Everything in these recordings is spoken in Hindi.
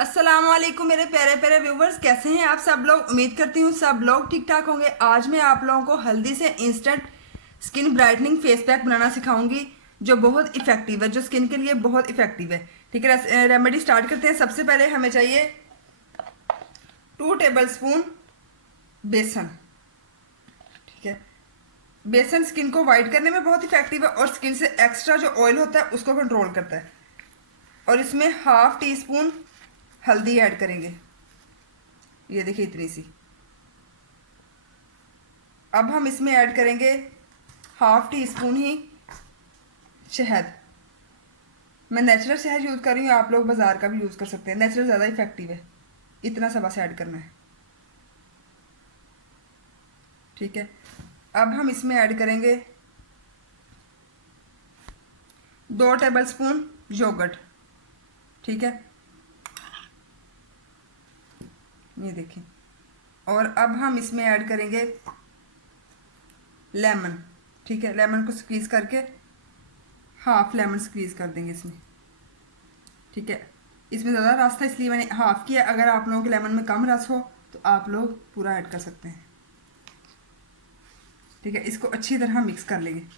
अस्सलाम वालेकुम मेरे प्यारे प्यारे व्यूवर्स, कैसे हैं आप सब लोग। उम्मीद करती हूँ सब लोग ठीक ठाक होंगे। आज मैं आप लोगों को हल्दी से instant skin brightening face pack बनाना सिखाऊंगी जो बहुत इफेक्टिव है, जो स्किन के लिए बहुत इफेक्टिव है। ठीक है, रेमेडी स्टार्ट करते हैं। सबसे पहले हमें चाहिए 2 टेबल स्पून बेसन। ठीक है, बेसन स्किन को वाइट करने में बहुत इफेक्टिव है और स्किन से एक्स्ट्रा जो ऑयल होता है उसको कंट्रोल करता है। और इसमें ½ टी स्पून हल्दी ऐड करेंगे, ये देखिए इतनी सी। अब हम इसमें ऐड करेंगे ½ टी स्पून ही शहद। मैं नेचुरल शहद यूज़ कर रही हूँ, आप लोग बाज़ार का भी यूज़ कर सकते हैं, नेचुरल ज़्यादा इफेक्टिव है। इतना सा बस ऐड करना है। ठीक है, अब हम इसमें ऐड करेंगे 2 टेबल स्पून योगर्ट। ठीक है, ये देखिए। और अब हम इसमें ऐड करेंगे लेमन। ठीक है, लेमन को स्क्वीज़ करके हाफ लेमन स्क्वीज़ कर देंगे इसमें। ठीक है, इसमें ज़्यादा रस था इसलिए मैंने हाफ किया। अगर आप लोगों के लेमन में कम रस हो तो आप लोग पूरा ऐड कर सकते हैं। ठीक है, इसको अच्छी तरह मिक्स कर लेंगे।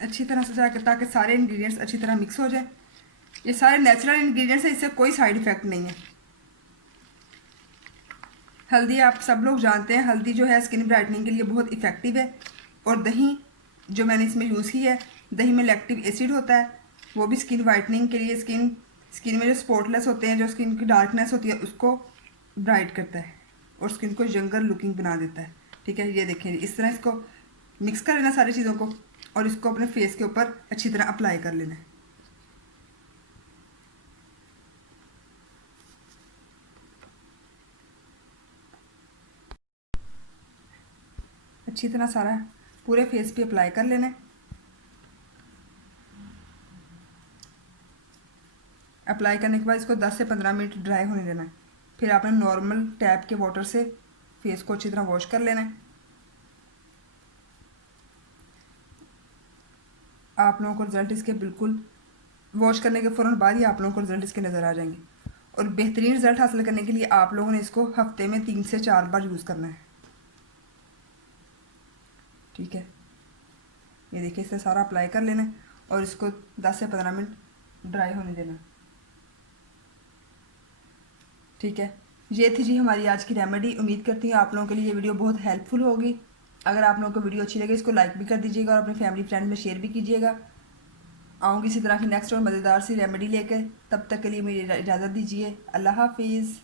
अच्छी तरह से जाकर ताकि सारे इंग्रेडिएंट्स अच्छी तरह मिक्स हो जाए। ये सारे नेचुरल इंग्रेडिएंट्स हैं, इससे कोई साइड इफ़ेक्ट नहीं है। हल्दी आप सब लोग जानते हैं, हल्दी जो है स्किन ब्राइटनिंग के लिए बहुत इफ़ेक्टिव है। और दही जो मैंने इसमें यूज़ की है, दही में लैक्टिक एसिड होता है, वो भी स्किन वाइटनिंग के लिए, स्किन में जो स्पॉटलेस होते हैं, जो स्किन की डार्कनेस होती है उसको ब्राइट करता है और स्किन को यंगर लुकिंग बना देता है। ठीक है, ये देखें, इस तरह इसको मिक्स कर लेना सारी चीज़ों को और इसको अपने फेस के ऊपर अच्छी तरह अप्लाई कर लेना है। अच्छी तरह सारा पूरे फेस पे अप्लाई कर लेना है। अप्लाई करने के बाद इसको 10 से 15 मिनट ड्राई होने देना है। फिर आपने नॉर्मल टैप के वाटर से फेस को अच्छी तरह वॉश कर लेना है। आप लोगों को रिजल्ट इसके बिल्कुल वॉश करने के फ़ौरन बाद ही आप लोगों को रिजल्ट इसके नज़र आ जाएंगे। और बेहतरीन रिजल्ट हासिल करने के लिए आप लोगों ने इसको हफ्ते में 3 से 4 बार यूज़ करना है। ठीक है, ये देखिए, इससे सारा अप्लाई कर लेना है और इसको 10 से 15 मिनट ड्राई होने देना। ठीक है, ये थी जी हमारी आज की रेमेडी। उम्मीद करती हूँ आप लोगों के लिए ये वीडियो बहुत हेल्पफुल होगी। अगर आप लोगों को वीडियो अच्छी लगे इसको लाइक भी कर दीजिएगा और अपने फैमिली फ्रेंड में शेयर भी कीजिएगा। आऊँगी इसी तरह की नेक्स्ट और मज़ेदार सी रेमेडी लेकर, तब तक के लिए मेरी इजाज़त दीजिए। अल्लाह हाफिज़।